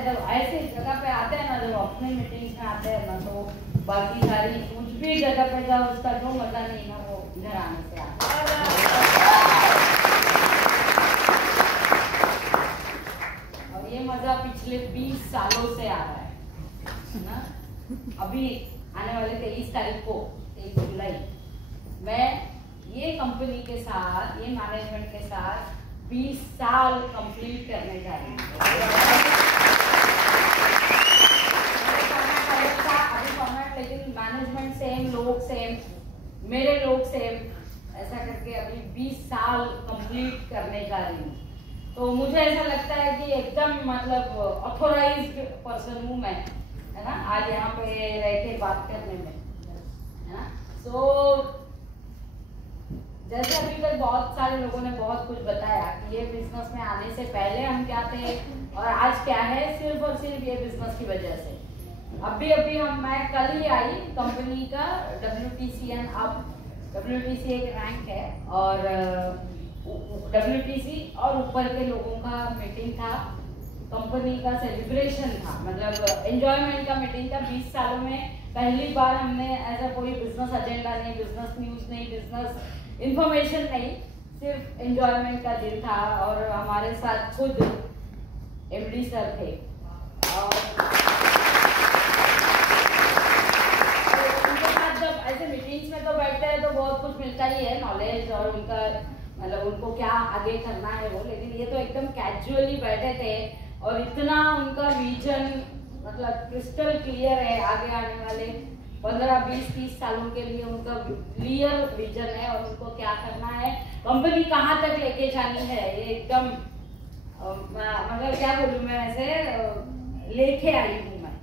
हैं, जब ऐसे जगह पे आते हैं ना, जब अपने मीटिंग्स में आते हैं ना, तो बाकी सारी कुछ भी जगह पे जाओ उसका जो मजा नहीं ना वो इधर आने से आता है। और ये मजा पिछले 20 सालों से आ रहा है ना। अभी आने वाले 23 तारीख को 1 जुलाई मैं ये कंपनी के साथ, ये मैनेजमेंट के साथ 20 साल कंप्लीट करने जा रही हूँ। लेकिन मैनेजमेंट सेम, लोग सेम, मेरे लोग सेम, ऐसा करके अभी 20 साल कंप्लीट करने जा रही हूँ। तो मुझे ऐसा लगता है कि एकदम मतलब ऑथोराइज्ड पर्सन हूँ मैं, है ना, आज यहाँ पे रह के बात करने में, है ना। सो जैसे अभी तक बहुत सारे लोगों ने बहुत कुछ बताया कि ये बिजनेस में आने से पहले हम क्या थे और आज क्या है, सिर्फ और सिर्फ ये बिजनेस की वजह से। अभी मैं कल ही आई कंपनी का WTCN, अब WTC एक रैंक है और WTC और ऊपर के लोगों का मीटिंग था, कंपनी का सेलिब्रेशन था, मतलब एंजॉयमेंट का मीटिंग था। 20 सालों में पहली बार हमने ऐसा कोई बिजनेस एजेंडा नहीं, बिजनेस न्यूज नहीं, बिजनेस इंफॉर्मेशन नहीं, सिर्फ एंजॉयमेंट का दिन था। और हमारे साथ खुद MD सर थे और उनके साथ जब ऐसे मीटिंग्स में तो बैठते हैं तो बहुत कुछ मिलता ही है, नॉलेज और उनका मतलब उनको क्या आगे करना है वो। लेकिन ये तो एकदम कैजुअली बैठे थे और इतना उनका विजन मतलब क्रिस्टल क्लियर है, आगे आने वाले 15, 20, 30 सालों के लिए उनका क्लियर विजन है और उनको क्या करना है, कंपनी कहाँ तक लेके जानी है, ये एकदम मतलब क्या बोलूँ मैं, ऐसे लेके आई हूँ मैं।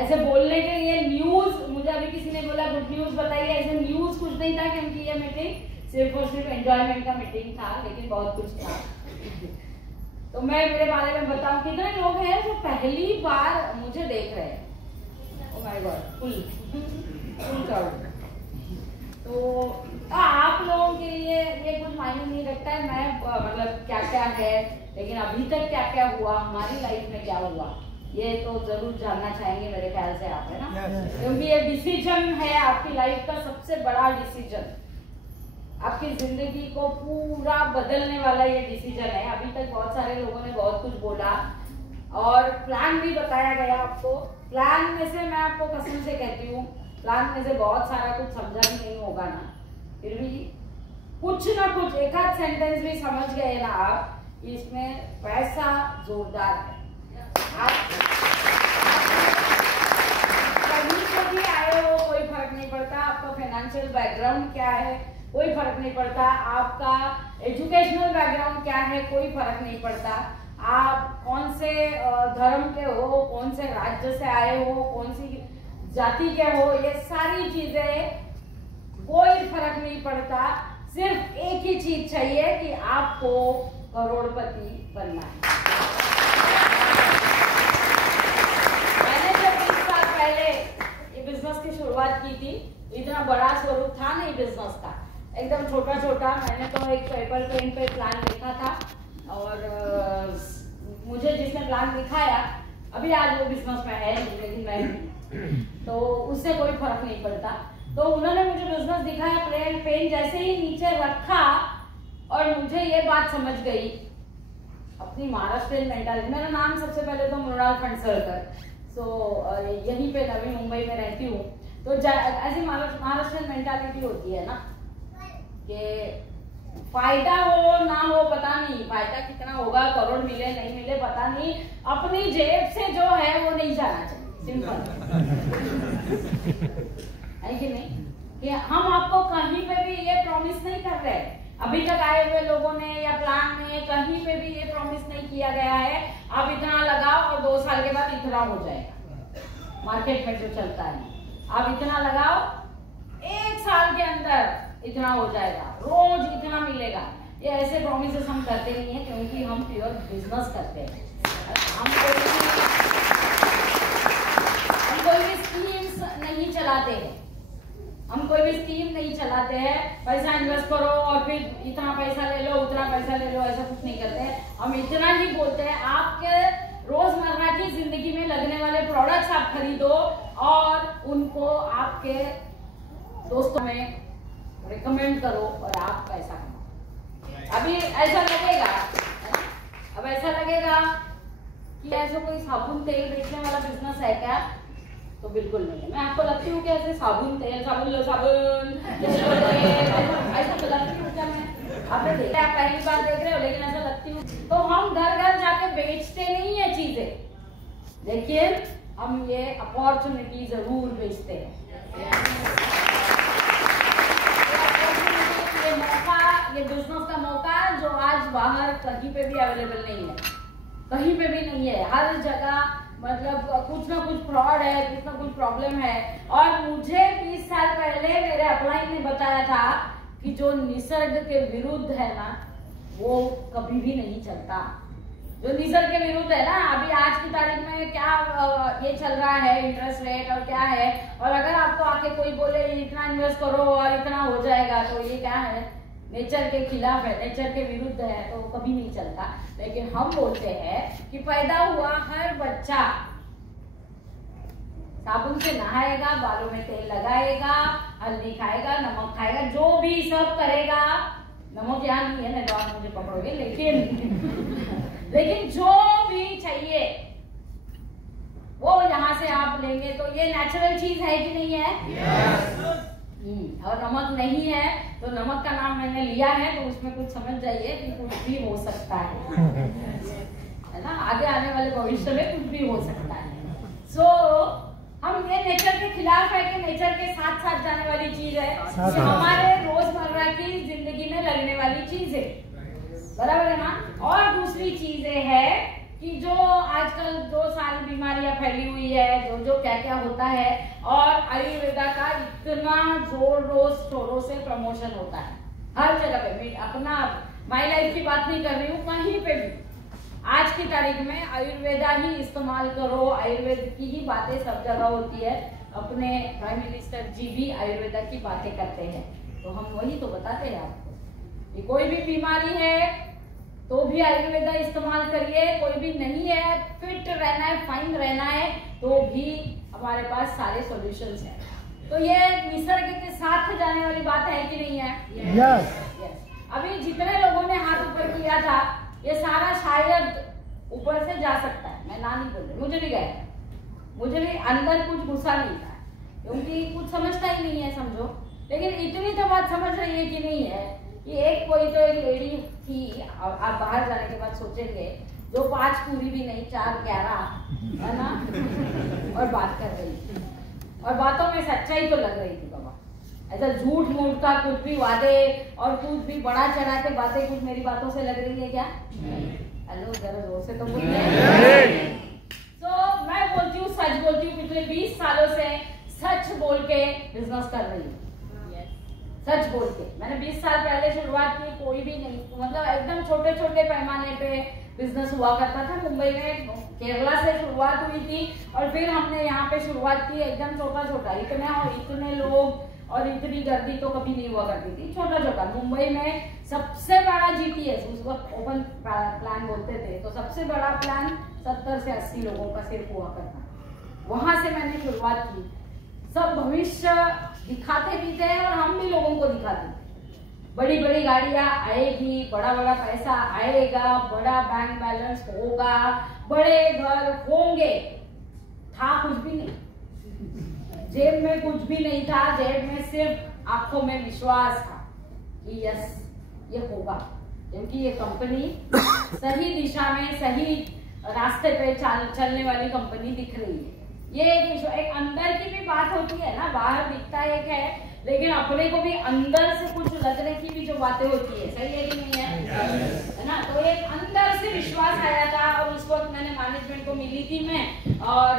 ऐसे बोलने के लिए न्यूज, मुझे अभी किसी ने बोला गुड न्यूज बताइए, ऐसे न्यूज कुछ नहीं था क्योंकि ये मीटिंग सिर्फ और सिर्फ एंजॉयमेंट का मीटिंग था, लेकिन बहुत कुछ था। तो मैं मेरे बारे में बताऊं, कितने लोग हैं जो पहली बार मुझे देख रहे हैं? Oh my God, full crowd. तो आप लोगों के लिए ये कुछ मायने नहीं रखता है मैं मतलब क्या क्या है, लेकिन अभी तक क्या क्या हुआ, हमारी लाइफ में क्या हुआ, ये तो जरूर जानना चाहेंगे मेरे ख्याल से आप, है ना। क्योंकि ये डिसीजन है आपकी लाइफ का सबसे बड़ा डिसीजन, आपकी जिंदगी को पूरा बदलने वाला ये डिसीजन है। अभी तक बहुत सारे लोगों ने बहुत कुछ बोला और प्लान भी बताया गया आपको। प्लान में से मैं आपको कसम से कहती हूँ, प्लान में से बहुत सारा कुछ समझा भी नहीं होगा ना, फिर भी कुछ ना कुछ एक आध सेंटेंस भी समझ गए ना आप, इसमें पैसा जोरदार है। आप कहीं से भी आए हो कोई फर्क नहीं पड़ता, आपका फाइनेंशियल बैकग्राउंड क्या है कोई फर्क नहीं पड़ता, आपका एजुकेशनल बैकग्राउंड क्या है कोई फर्क नहीं पड़ता, आप कौन से धर्म के हो, कौन से राज्य से आए हो, कौन सी जाति के हो, ये सारी चीजें कोई फर्क नहीं पड़ता। सिर्फ एक ही चीज चाहिए कि आपको करोड़पति बनना है। मैंने जब 20 साल पहले ये बिजनेस की शुरुआत की थी, इतना बड़ा स्वरूप था नहीं बिजनेस का, एकदम छोटा छोटा। मैंने तो एक पेपर पेन पे प्लान लिखा था और मुझे जिसने प्लान दिखाया, अभी आज वो बिजनेस में है लेकिन मैं तो उससे कोई फर्क नहीं पड़ता। तो उन्होंने मुझे बिजनेस दिखाया, पेन जैसे ही नीचे रखा और मुझे ये बात समझ गई, अपनी महाराष्ट्रियन मेंटालिटी। मेरा नाम सबसे पहले तो मृणाल फणसळकर, सो यहीं पे नवी मुंबई में रहती हूँ। तो ऐसी महाराष्ट्रियन मेंटालिटी होती है ना कि फायदा हो ना हो पता नहीं, फायदा कितना होगा, करोड़ मिले नहीं मिले पता नहीं, अपनी जेब से जो है वो नहीं जाना चाहिए, सिंपल है कि नहीं। कि हम आपको कहीं पे भी ये प्रॉमिस नहीं कर रहे, अभी तक आए हुए लोगों ने या प्लान में कहीं पे भी ये प्रॉमिस नहीं किया गया है आप इतना लगाओ और 2 साल के बाद इतना हो जाएगा। मार्केट में जो चलता है, आप इतना लगाओ 1 साल के अंदर इतना हो जाएगा, रोज इतना मिलेगा, ये ऐसे प्रॉमिसेस हम करते नहीं है क्योंकि हम प्योर बिजनेस करते हैं। हम कोई भी स्कीम्स नहीं चलाते हैं, हम कोई भी स्कीम नहीं चलाते हैं, पैसा इन्वेस्ट करो और फिर इतना पैसा ले लो उतना पैसा ले लो, ऐसा कुछ नहीं करते हैं। हम इतना ही बोलते हैं, आपके रोजमर्रा की जिंदगी में लगने वाले प्रोडक्ट्स आप खरीदो और उनको आपके दोस्तों में रिकमेंड करो और आप पैसा कमाओ। अभी ऐसा लगेगा, अब ऐसा लगेगा कि ऐसा कोई साबुन तेल बेचने वाला बिजनेस है क्या? तो बिल्कुल नहीं है। मैं आपको लगती हूँ कि ऐसे साबुन तेल, साबुन लो साबुन, ऐसा तो लगती हूँ क्या मैं? आपने देखा, आप पहली बार देख रहे हो, लेकिन ऐसा लगती हूँ। तो हम घर घर जाके बेचते नहीं है चीजें, लेकिन हम ये अपॉर्चुनिटी जरूर बेचते हैं। ये मौका, ये बिजनेस का मौका जो आज बाहर कहीं पे भी अवेलेबल नहीं है, कहीं पे भी नहीं है। हर जगह मतलब कुछ ना कुछ फ्रॉड है, कुछ ना कुछ प्रॉब्लम है। और मुझे 20 साल पहले मेरे अपलाइन ने बताया था कि जो निसर्ग के विरुद्ध है ना, वो कभी भी नहीं चलता। जो निसर्ग के विरुद्ध है ना, अभी आज की तारीख में क्या ये चल रहा है, इंटरेस्ट रेट और क्या है, और अगर आपको आके कोई बोले इतना इन्वेस्ट करो और इतना हो जाएगा, तो ये क्या है? नेचर के खिलाफ है, नेचर के विरुद्ध है, तो कभी नहीं चलता। लेकिन हम बोलते हैं कि पैदा हुआ हर बच्चा साबुन से नहाएगा, बालों में तेल लगाएगा, हल्दी खाएगा, नमक खाएगा, जो भी सब करेगा। नमक यहाँ नहीं है, नहीं तो आप मुझे पकड़ोगे, लेकिन जो भी चाहिए वो यहाँ से आप लेंगे। तो ये नेचुरल चीज है कि नहीं है? yes. और नमक नहीं है तो नमक का नाम मैंने लिया है, तो उसमें कुछ समझ जाइए कि कुछ भी हो सकता है ना, आगे आने वाले भविष्य में कुछ भी हो सकता है। हम ये नेचर के खिलाफ है कि नेचर के साथ साथ जाने वाली चीज है, हमारे रोजमर्रा की जिंदगी में लगने वाली चीज है, बराबर है ना। और दूसरी चीजें है कि जो आजकल जो सारी बीमारियां फैली हुई है, जो क्या क्या होता है, और आयुर्वेदा का इतना जोर शोरों से प्रमोशन होता है हर जगह पे। अपना माई लाइफ की बात नहीं कर रही हूँ, कहीं पे भी आज की तारीख में आयुर्वेदा ही इस्तेमाल करो, आयुर्वेद की ही बातें सब जगह होती है। अपने प्राइम मिनिस्टर जी भी आयुर्वेदा की बातें करते हैं, तो हम वही तो बताते हैं आपको कि कोई भी बीमारी है तो भी आयुर्वेदा इस्तेमाल करिए, कोई भी नहीं है, फिट रहना है, फाइन रहना है, तो भी हमारे पास सारे सॉल्यूशंस हैं। तो ये निसर्ग के साथ जाने वाली बात है कि नहीं है? yes. अभी जितने लोगों ने हाथ ऊपर किया था, ये सारा शायद ऊपर से जा सकता है, मैं ना नहीं बोल रही, मुझे भी गया, मुझे भी अंदर कुछ गुस्सा नहीं था, क्योंकि कुछ समझता ही नहीं है, समझो। लेकिन इतनी तो बात समझ रही है कि नहीं है कि एक कोई तो एक लेडी थी, आप बाहर जाने के बाद सोचेंगे, जो 5 पूरी भी नहीं 4 11 है ना, और बात कर रही थी, और बातों में सच्चाई तो लग रही थी बाबा। ऐसा झूठ मूठ का कुछ भी वादे और कुछ भी बड़ा चढ़ा के बातें कुछ मेरी बातों से लग रही है क्या? हेलो, जरा जोर से तो बोलते हैं। तो मैं बोलती हूँ, सच बोलती हूँ, पिछले 20 सालों से सच बोल के बिजनेस कर रही हूँ, सच बोल के। मैंने 20 साल पहले शुरुआत की, कोई भी नहीं, मतलब एकदम छोटे छोटे पैमाने पे बिजनेस हुआ करता था। मुंबई में केरला से शुरुआत हुई थी, और फिर हमने यहाँ पे शुरुआत की एकदम छोटा छोटा, इतने लोग और इतनी गर्दी तो कभी नहीं हुआ करती थी, छोटा छोटा। मुंबई में सबसे बड़ा जीटीएस, उस वक्त ओपन प्लान बोलते थे, तो सबसे बड़ा प्लान 70 से 80 लोगों का सिर्फ हुआ करता, वहां से मैंने शुरुआत की। सब भविष्य दिखाते भी थे और हम भी लोगों को दिखाते, बड़ी बड़ी गाड़ियां आएगी, बड़ा बड़ा पैसा आएगा, बड़ा बैंक बैलेंस होगा, बड़े घर होंगे, था कुछ भी नहीं, जेब में कुछ भी नहीं था, जेब में सिर्फ आंखों में विश्वास था कि यस ये होगा, क्योंकि ये कंपनी सही दिशा में सही रास्ते पे चलने वाली कंपनी दिख रही है। ये एक अंदर की भी बात होती है ना, बाहर दिखता एक है, लेकिन अपने को भी अंदर से कुछ लगने की भी जो बातें होती है, सही है कि नहीं है ना। तो एक अंदर से विश्वास आया था, और उस वक्त मैंने मैनेजमेंट को मिली थी मैं, और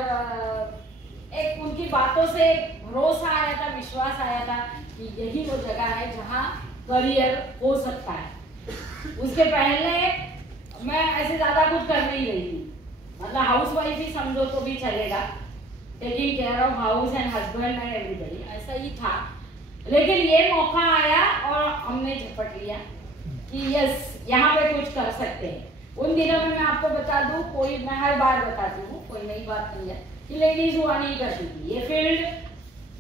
एक उनकी बातों से भरोसा आया था, विश्वास आया था कि यही वो जगह है जहाँ करियर हो सकता है। उसके पहले मैं ऐसे ज्यादा कुछ कर नहीं रही थी, मतलब हाउस वाइफ ही समझो तो भी चलेगा, taking care of house and husband and everybody, ऐसा ही था। लेकिन ये मौका आया और हमने झपट लिया कि यस यहाँ पे कुछ कर सकते हैं। उन दिनों में मैं आपको बता दूं, कोई, मैं हर बार बताती हूँ, कोई नई बात नहीं है कि लेडीज हुआ नहीं करती थी। ये फील्ड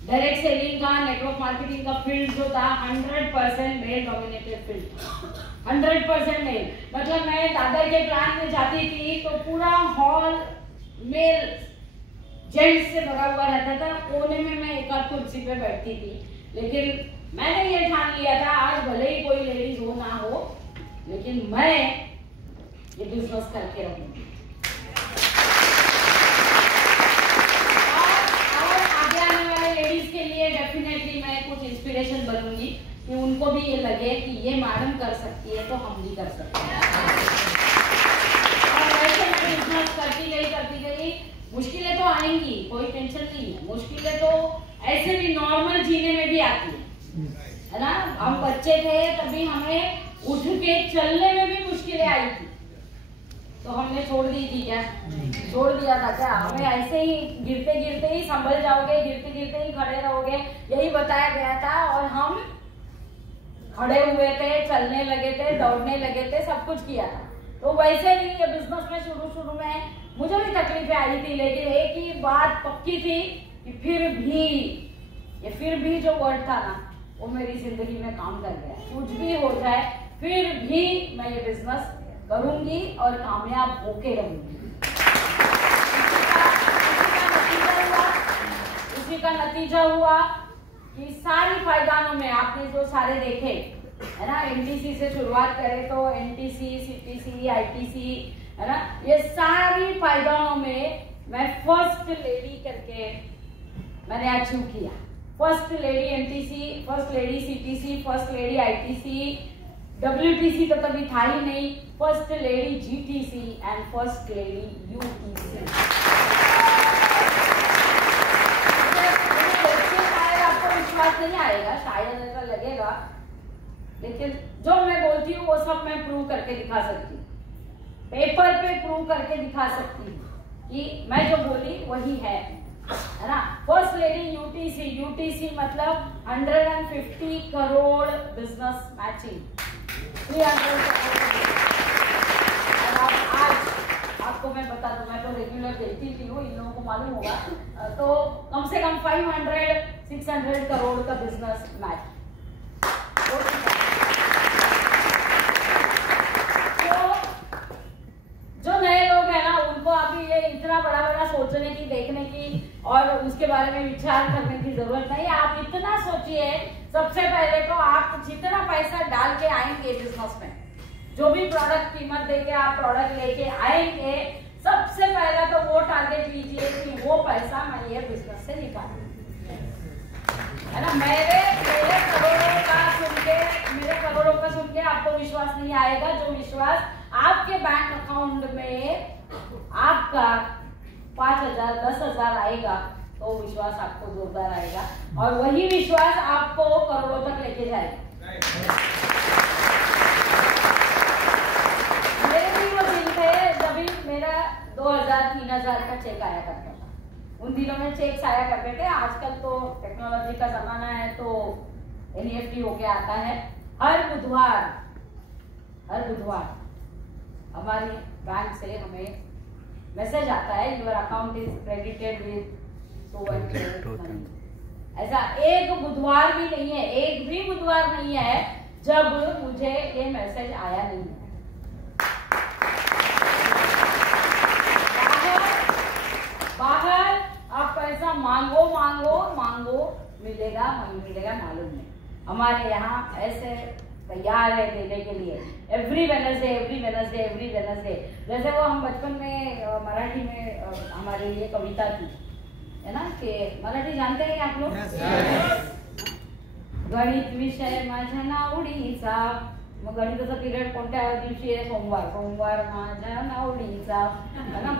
डायरेक्ट सेलिंग का, नेटवर्क मार्केटिंग का फील्ड जो था 100% मेल डोमिनेटेड फील्ड, 100% मेल। मतलब मैं दादर के प्लान में जाती थी तो पूरा हॉल मेल जेंट्स से भरा हुआ रहता था, कोने में मैं एक आध कुर्सी पे बैठती थी। लेकिन मैंने ये ठान लिया था, आज भले ही कोई लेडीज हो ना हो, लेकिन मैं ये बिजनेस करके रहूंगी। और आगे आने वाले लेडीज के लिए डेफिनेटली मैं कुछ इंस्पिरेशन बनूंगी कि उनको भी ये लगे कि ये मैडम कर सकती है तो हम भी कर सकते हैं। और वैसे मैं बिजनेस करती गई, मुश्किलें तो आएंगी, कोई टेंशन नहीं है। मुश्किलें तो ऐसे भी नॉर्मल जीने में भी आती है ना। हम बच्चे थे तभी हमें उठ के चलने में भी मुश्किलें आई थी, तो हमने छोड़ दी थी क्या? छोड़ दिया था क्या? हमें ऐसे ही गिरते गिरते ही संभल जाओगे, गिरते गिरते ही खड़े रहोगे, यही बताया गया था। और हम खड़े हुए थे, चलने लगे थे, दौड़ने लगे थे, सब कुछ किया था। तो वैसे ही ये बिजनेस में शुरू में मुझे भी तकलीफें आई थी, लेकिन एक ही बात पक्की थी कि फिर भी जो वर्ड था ना, वो मेरी जिंदगी में काम कर गया। कुछ भी हो जाए फिर भी मैं ये बिजनेस करूंगी और कामयाब होके रहूंगी। उसी का नतीजा हुआ कि सारी पायदानों में आपने जो सारे देखे है ना, एनटीसी से शुरुआत करें तो एनटीसी, सीटीसी, आईटीसी है ना, ये सारी पायदानों में मैं फर्स्ट लेडी करके मैंने अचीव किया। First lady NTC, first lady CTC, first lady ITC, WTC तो कभी था ही नहीं, first lady GTC and first lady UTC. शायद आपको विश्वास नहीं आएगा, शायद ऐसा लगेगा, लेकिन जो मैं बोलती हूँ वो सब मैं प्रूव करके दिखा सकती हूँ, पेपर पे प्रूव करके दिखा सकती हूँ कि मैं जो बोली वही है ना। फर्स्ट लेडी यूटीसी, यूटीसी मतलब 150 करोड़ बिजनेस मैचिंग, 300 करोड़। आज आपको मैं बता दूं, मैं तो रेगुलर देखती थी, इन लोगों को मालूम होगा, तो कम से कम 500-600 करोड़ का बिजनेस मैच। जो नए लोग हैं ना, उनको अभी ये इतना बड़ा सोचने की, देखने की और उसके बारे में विचार करने की जरूरत नहीं। आप इतना सोचिए, सबसे पहले तो आप जितना पैसा डाल के आएंगे बिजनेस में, जो भी प्रोडक्ट कीमत देके आप प्रोडक्ट लेके आएंगे, सबसे पहले तो वो टारगेट लीजिए कि वो पैसा मैं ये बिजनेस से निकालूं, है ना। मेरे करोड़ों का सुन के आपको विश्वास नहीं आएगा। जो विश्वास आपके बैंक अकाउंट में आपका 5,000, 10,000 आएगा, तो विश्वास आपको जोरदार आएगा, और वही विश्वास आपको करोड़ों तक लेके जाएगा। मेरे भी वो दिन थे जब मेरा 2,000-3,000 का चेक आया करता था। उन दिनों में चेक्स आया करते थे। आजकल तो टेक्नोलॉजी का जमाना है, तो NEFT होके आता है। हर बुधवार हमारी बैंक से हमें मैसेज आता है, your account is credited with so and so money. ऐसा एक बुधवार भी नहीं है, एक भी बुधवार नहीं है जब मुझे ये मैसेज आया नहीं है। बाहर आप पैसा मांगो, मिलेगा मालूम नहीं। हमारे यहाँ ऐसे तैयार है देने के लिए, एवरी वेडनेसडे। जैसे वो हम बचपन में मराठी में हमारे लिए कविता थी, है ना, कि मराठी जानते हैं आप लोग? गणित विषय माझ्या नावडीचा, मग गणिताचा पिरियड कोणत्या दिवशी आहे? सोमवार माझ्या नावडीचा, है ना.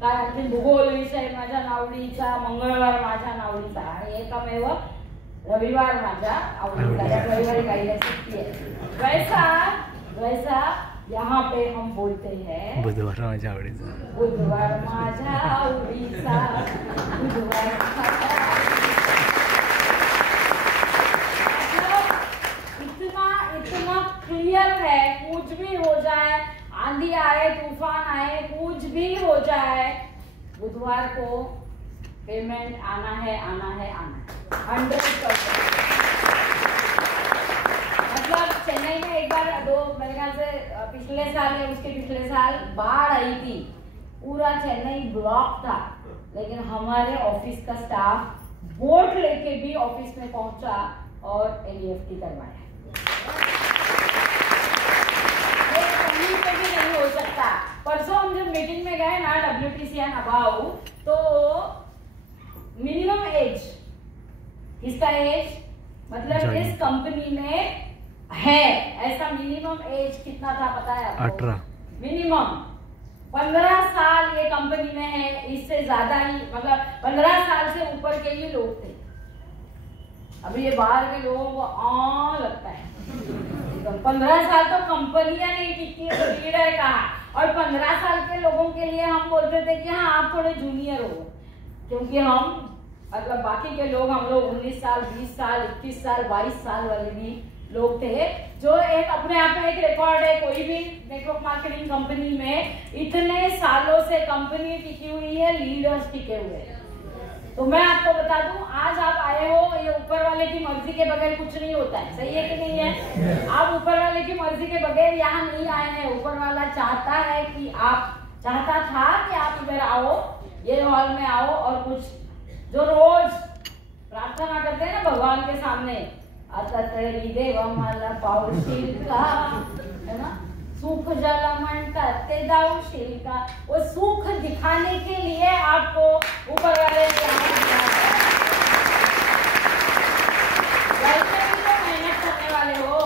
काय आणखी भूगोल विषय माझ्या नावडीचा, मंगळवार माझ्या नावडीचा, आणि एकमेव रविवार माझ्या आवडीचा। रविवारी काही सुट्टी है। वैसा यहाँ पे हम बोलते हैं बुधवार माझ्या आवडीचा, बुधवार माझ्या आवडीचा, बुधवार इतना क्लियर है, कुछ भी हो जाए आंधी आए, तूफान आए, कुछ भी हो जाए, बुधवार को पेमेंट आना है, आना है, आना है 100%। मतलब चेन्नई में एक बार मेरे ख्याल से पिछले साल या उसके पिछले साल बाढ़ आई थी, पूरा चेन्नई ब्लॉक था, लेकिन हमारे ऑफिस का स्टाफ बोट लेके भी ऑफिस में पहुंचा और NEFT करवाया। ये कहीं पे भी नहीं हो सकता। परसों हम जब मीटिंग में गए ना WTC एंड अबाउ, तो मिनिमम एज, इसका एज मतलब इस कंपनी में है ऐसा मिनिमम एज कितना था पता है आपको? 18। मिनिमम 15 साल ये कंपनी में है, इससे ज्यादा ही मतलब 15 साल से ऊपर के ही लोग थे। अभी ये बाहर के लोगों को लगता है 15 साल तो कंपनियां नहीं टिकती है, तो लीडर कहा। और 15 साल के लोगों के लिए हम बोलते थे कि हाँ आप थोड़े जूनियर हो, क्योंकि हम मतलब बाकी के लोग, हम लोग 19 साल 20 साल 21 साल 22 साल वाले भी लोग थे, जो एक अपने आप में एक रिकॉर्ड है। कोई भी नेटवर्क मार्केटिंग कंपनी में इतने सालों से कंपनी टिकी हुई है, लीडर्स टिके हुए हैं। तो मैं आपको बता दूं, आज आप आए हो, ये ऊपर वाले की मर्जी के बगैर कुछ नहीं होता है, सही है कि नहीं है? आप ऊपर वाले की मर्जी के बगैर यहाँ नहीं आए हैं। ऊपर वाला चाहता है कि चाहता था कि आप इधर आओ, ये हॉल में आओ, और कुछ जो रोज प्रार्थना करते हैं ना भगवान के सामने, है ना, सुख जलमंता ते दाऊशील का, वो सुख दिखाने के लिए आपको ऊपर वाले वैसे भी तो मेहनत करने वाले हो,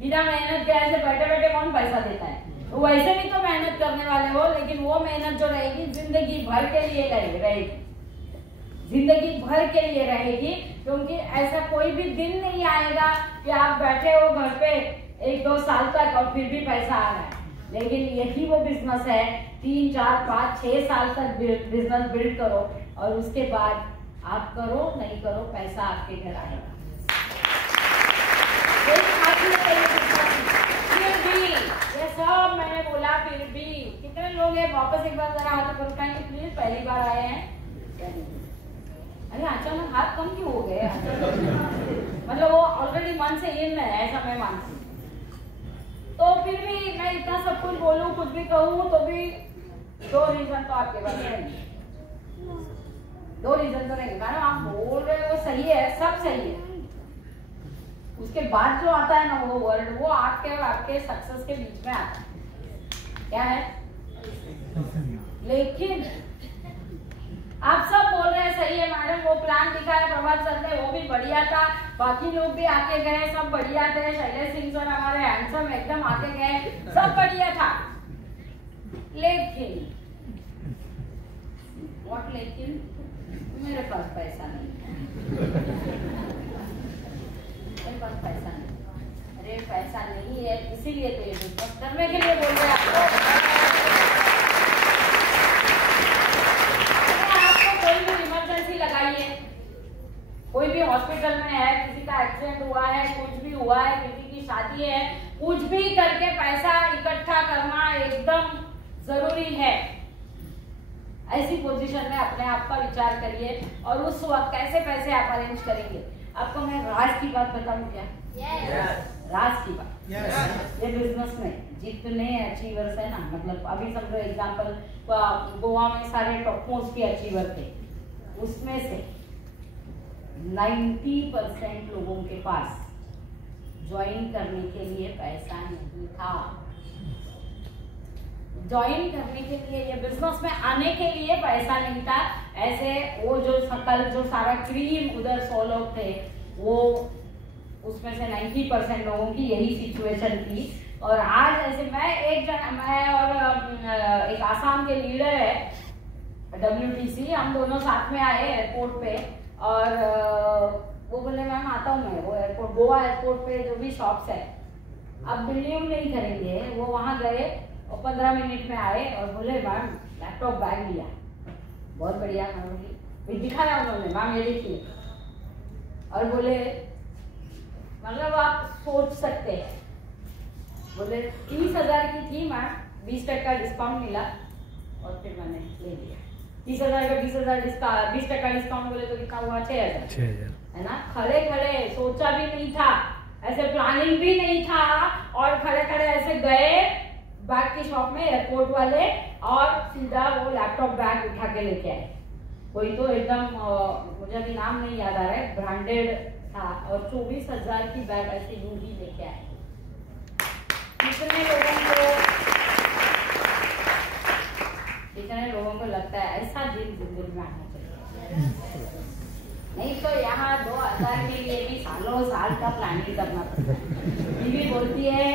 बिना मेहनत के ऐसे बैठे बैठे कौन पैसा देता है? वैसे भी तो मेहनत करने वाले हो, लेकिन वो मेहनत जो रहेगी जिंदगी भर के लिए रहेगी, जिंदगी भर के लिए रहेगी। क्योंकि ऐसा कोई भी दिन नहीं आएगा कि आप बैठे हो घर पे 1-2 साल तक और फिर भी पैसा आ रहा है। लेकिन यही वो बिजनेस है, 3, 4, 5, 6 साल तक बिजनेस बिल्ड करो, और उसके बाद आप करो नहीं करो, पैसा आपके घर आएगा। फिर भी ये सब मैंने बोला, फिर भी कितने लोग हैं, वापस एक बार जरा हाथ पर उठाएंगे प्लीज, पहली बार आए हैं। अरे अचानक हाथ कम क्यों हो गए? मतलब वो ऑलरेडी मन से इन है, ऐसा मैं मानती हूँ। तो फिर भी मैं इतना सब कुछ बोलूं, कुछ भी कहूँ, तो भी 2 रीजन तो आपके पास रहेंगे, 2 रीजन तो रहेंगे। कारण आप बोल रहे हो सही है, सब सही है, उसके बाद जो आता है ना वो वर्ड, वो आपके और आपके सक्सेस के बीच में आता है। क्या है? लेकिन आप सब बोल रहे हैं सही है मैडम, वो प्लान दिखाया प्रभात सर ने, वो भी बढ़िया था, बाकी लोग भी आके गए, सब बढ़िया थे, शैलेश सिंह सर हमारे हैंडसम एकदम आके गए, सब बढ़िया था। लेकिन लेकिन मेरे पास पैसा नहीं है, मेरे पास पैसा नहीं। अरे पैसा नहीं है, इसीलिए तो ये बिजनेस करने के लिए बोल रहे हैं आपको। कोई भी हॉस्पिटल में है, किसी का एक्सीडेंट हुआ है, कुछ भी हुआ है, किसी की शादी है, कुछ भी करके पैसा इकट्ठा करना एकदम जरूरी है। ऐसी पोजीशन में अपने आप का विचार करिए, और उस वक्त कैसे पैसे आप अरेंज करेंगे। आपको मैं राज की बात बताऊं क्या? राज की बात। ये बिजनेस में जितने अचीवर्स है ना, मतलब अभी समझो एग्जांपल, गोवा में सारे टॉप मोस्ट के अचीवर थे, उसमें से 90% लोगों के पास ज्वाइन करने के लिए पैसा नहीं था। ज्वाइन करने के लिए, ये बिजनेस में आने के लिए पैसा नहीं था। ऐसे वो जो सकल जो सारा क्रीम उधर 100 लोग थे, वो उसमें से 90% लोगों की यही सिचुएशन थी। और आज ऐसे मैं और एक आसाम के लीडर है WTC, हम दोनों साथ में आए एयरपोर्ट पे, और वो बोले मैम आता हूँ मैं, वो एयरपोर्ट गोवा एयरपोर्ट पे जो भी शॉप्स है, आप बिलीव नहीं करेंगे, वो वहाँ गए और 15 मिनट में आए और बोले मैम लैपटॉप बैग लिया, बहुत बढ़िया। मैं बोली, दिखाया उन्होंने, मैम ये देखिए, और बोले मतलब आप सोच सकते हैं बोले 30,000 की थी मैम, 20% डिस्काउंट मिला और फिर मैंने ले लिया। 30,000 का 20% डिस्काउंट बोले तो कितना हुआ? 6,000 है ना। खड़े खड़े सोचा भी नहीं था, ऐसे प्लानिंग भी नहीं था, और खड़े खड़े ऐसे गए बैग की शॉप में, एयरपोर्ट वाले, और सीधा वो लैपटॉप बैग उठा के लेके आए। कोई तो एकदम मुझे अभी नाम नहीं याद आ रहा है, ब्रांडेड था, और 24,000 की बैग ऐसे यूं ही लेके आए। जितने लोगों को लगता है ऐसा दिन जिंदगी में आना चाहिए, नहीं तो यहाँ 2,000 के लिए भी सालों साल का प्लानिंग करना पड़ता है। बीवी बोलती है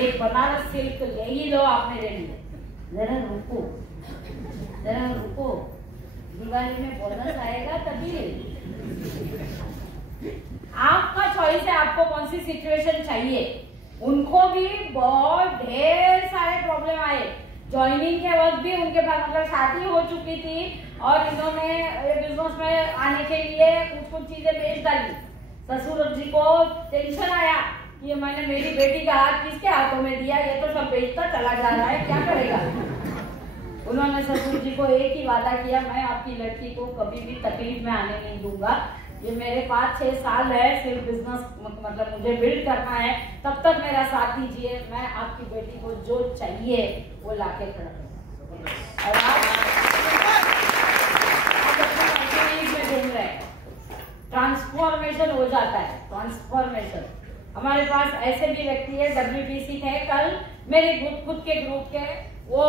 एक बनारस सिल्क ले ही लो आप मेरे लिए, जरा रुको, दिवाली में बोनस आएगा तभी ले लो। आपका चॉइस है, आपको कौन सी सिचुएशन चाहिए। उनको भी बहुत ढेर सारे प्रॉब्लम आए। ज्वाइनिंग के वक्त भी उनके पास मतलब शादी हो चुकी थी और इन्होंने बिजनेस में आने के लिए कुछ चीजें बेच डाली। ससुर जी को टेंशन आया कि मैंने मेरी बेटी का हाथ किसके हाथों में दिया, ये तो सब बेचता चला जा रहा है, क्या करेगा। उन्होंने ससुर जी को एक ही वादा किया, मैं आपकी लड़की को कभी भी तकलीफ में आने नहीं दूंगा, ये मेरे 5-6 साल है सिर्फ बिजनेस मतलब मुझे बिल्ड करना है, तब तक मेरा साथ दीजिए, मैं आपकी बेटी को जो चाहिए वो लाके खड़ा करूंगा। और आप में घूम रहे हैं, ट्रांसफॉर्मेशन हो जाता है, ट्रांसफॉर्मेशन। हमारे पास ऐसे भी व्यक्ति है, WBC थे कल मेरे खुद के ग्रुप के, वो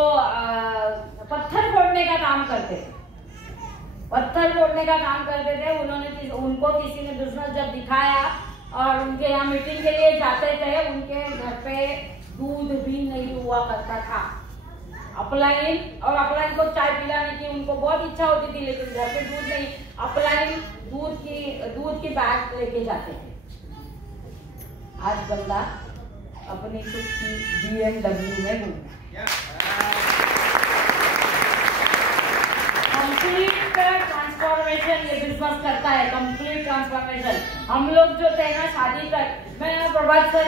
पत्थर फोड़ने का काम करते थे, उनको किसी ने बिजनेस जब दिखाया और उनके यहाँ मीटिंग के लिए जाते थे, उनके घर पे दूध भी नहीं हुआ करता था। अपलाइन को चाय पिलाने की उनको बहुत इच्छा होती थी, लेकिन घर पे दूध नहीं, अपलाइन दूध की बैग लेके जाते थे। आज बंदा अपनी खुद की BMW में घूम कंप्लीट ट्रांसफॉर्मेशन ये बिजनेस करता है, कंप्लीट ट्रांसफॉर्मेशन। हम लोग जो थे ना शादी तक, मैं प्रभात सर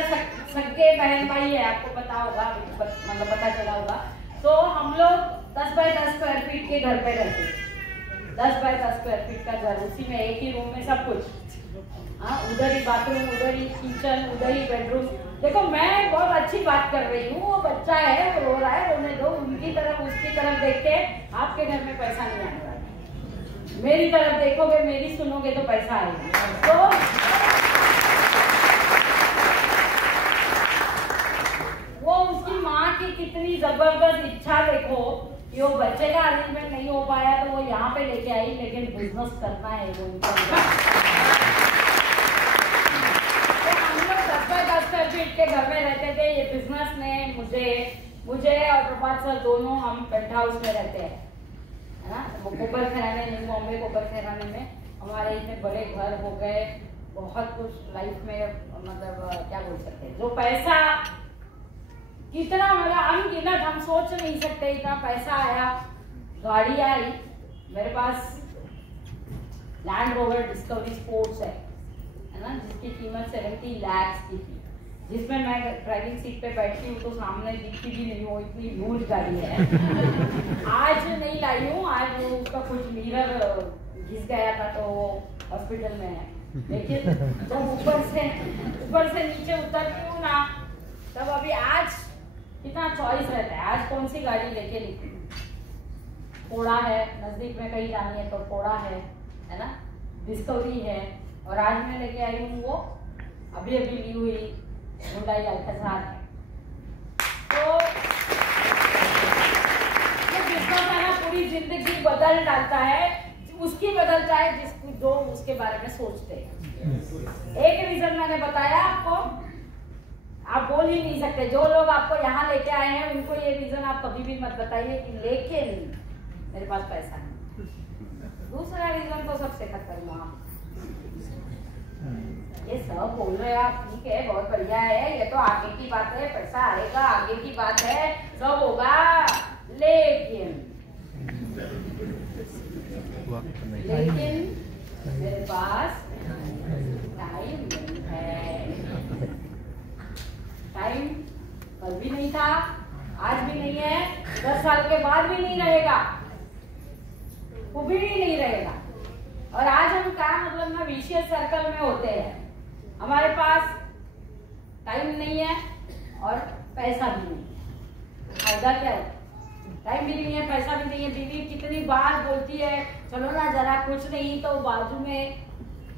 सबके बहन भाई है, आपको पता होगा, मतलब पता चला होगा, तो हम लोग 10 बाय 10 स्क्वायर फीट के घर पे रहते, 10 बाय 10 स्क्वायर फीट का घर, उसी में एक ही रूम में सब कुछ, हाँ, उधर ही बाथरूम, उधर ही किचन, उधर ही बेडरूम। देखो मैं बहुत अच्छी बात कर रही हूँ, वो बच्चा है, वो रो रहा है, रोने दो, उनकी तरफ उसकी तरफ देख के आपके घर में पैसा नहीं आने वाला। मेरी तरफ देखोगे, मेरी सुनोगे तो पैसा आएगा। तो वो उसकी माँ की कितनी जबरदस्त इच्छा देखो कि वो बच्चे का अरेंजमेंट नहीं हो पाया तो वो यहाँ पे लेके आई, लेकिन बिजनेस करना है वो उनका। के घर में रहते थे, ये बिजनेस ने मुझे और प्रभात सर दोनों हम पेंट हाउस में रहते हैं, है ना, वो कोपर खैराने में, बॉम्बे कोपर खैराने में हमारे इतने बड़े घर हो गए, बहुत कुछ लाइफ में मतलब क्या बोल सकते हैं, जो पैसा कितना मतलब अनगिनत, हम सोच नहीं सकते इतना पैसा आया, गाड़ी आई मेरे पास, लैंड रोवर डिस्कवरी स्पोर्ट्स है ना, जिसकी कीमत 70 लाख की थी, जिसमें मैं ड्राइविंग सीट पे बैठती हूँ तो सामने दिखती भी नहीं हो, इतनी ह्यूज गाड़ी है। आज नहीं लाई हूँ, आज उसका कुछ मिरर घिस गया था तो वो हॉस्पिटल में है, लेकिन जब ऊपर से नीचे उतरती हूँ ना, तब अभी आज कितना चॉइस रहता है, आज कौन सी गाड़ी लेके निकलूं। फोड़ा है, नजदीक में कहीं जानी है तो फोड़ा है ना, डिस्कवरी है, और आज मैं लेके आई हूँ वो अभी ली हुई हुंडई अल्काज़ार है। तो बिजनेस है ना, पूरी जिंदगी बदल डालता है, उसकी बदलता है जिसको जो उसके बारे में सोचते हैं। एक रीजन मैंने बताया आपको, आप बोल ही नहीं सकते, जो लोग आपको यहाँ लेके आए हैं उनको ये रीजन आप कभी भी मत बताइए कि लेके नहीं, मेरे पास पैसा नहीं। दूसरा रीजन तो सबसे खतरनाक, ये सब बोल रहे हैं आप, ठीक है, बहुत बढ़िया है, ये तो आगे की बात है, पैसा आएगा, आगे की बात है, सब होगा, लेकिन मेरे पास टाइम नहीं है, टाइम कल भी नहीं था, आज भी नहीं है, 10 साल के बाद भी नहीं रहेगा, वो भी नहीं रहेगा। और आज हम क्या मतलब ना विशियस सर्कल में होते हैं, हमारे पास टाइम नहीं है और पैसा भी नहीं है। फायदा क्या है? टाइम भी नहीं है, पैसा भी नहीं है। बीवी कितनी बार बोलती है चलो ना जरा, कुछ नहीं तो बाजू में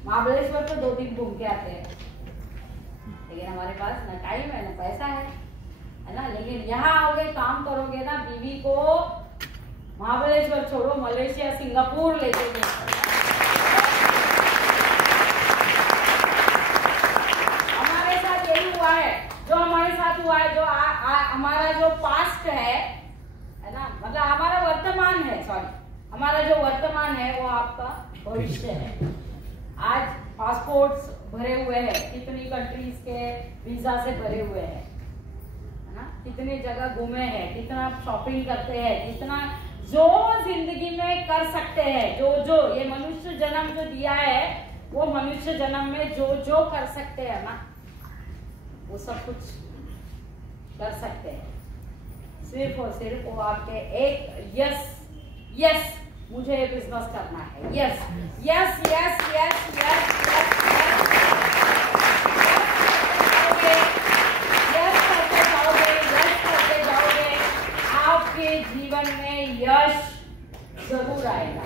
महाबलेश्वर तो 2 दिन घूम के आते हैं, लेकिन हमारे पास ना टाइम है ना पैसा है ना। लेकिन यहाँ आओगे, काम करोगे ना, बीवी को महाबलेश्वर छोड़ो, मलेशिया सिंगापुर लेके गए। हमारे साथ यही हुआ है, जो हमारे साथ हुआ है, जो हमारा जो पास्ट है ना, मतलब हमारा वर्तमान है, सॉरी, हमारा जो वर्तमान है वो आपका भविष्य है। आज पासपोर्ट्स भरे हुए हैं, कितनी कंट्रीज के वीजा से भरे हुए हैं, है ना, कितनी जगह घूमे हैं, कितना शॉपिंग करते हैं, कितना जो जिंदगी में कर सकते हैं, जो ये मनुष्य जन्म जो दिया है, वो मनुष्य जन्म में जो कर सकते हैं ना, वो सब कुछ कर सकते हैं। सिर्फ और सिर्फ वो आपके एक यस मुझे बिजनेस करना है, yes yes yes yes yes करते जाओगे, आपके जीवन में यश जरूर आएगा।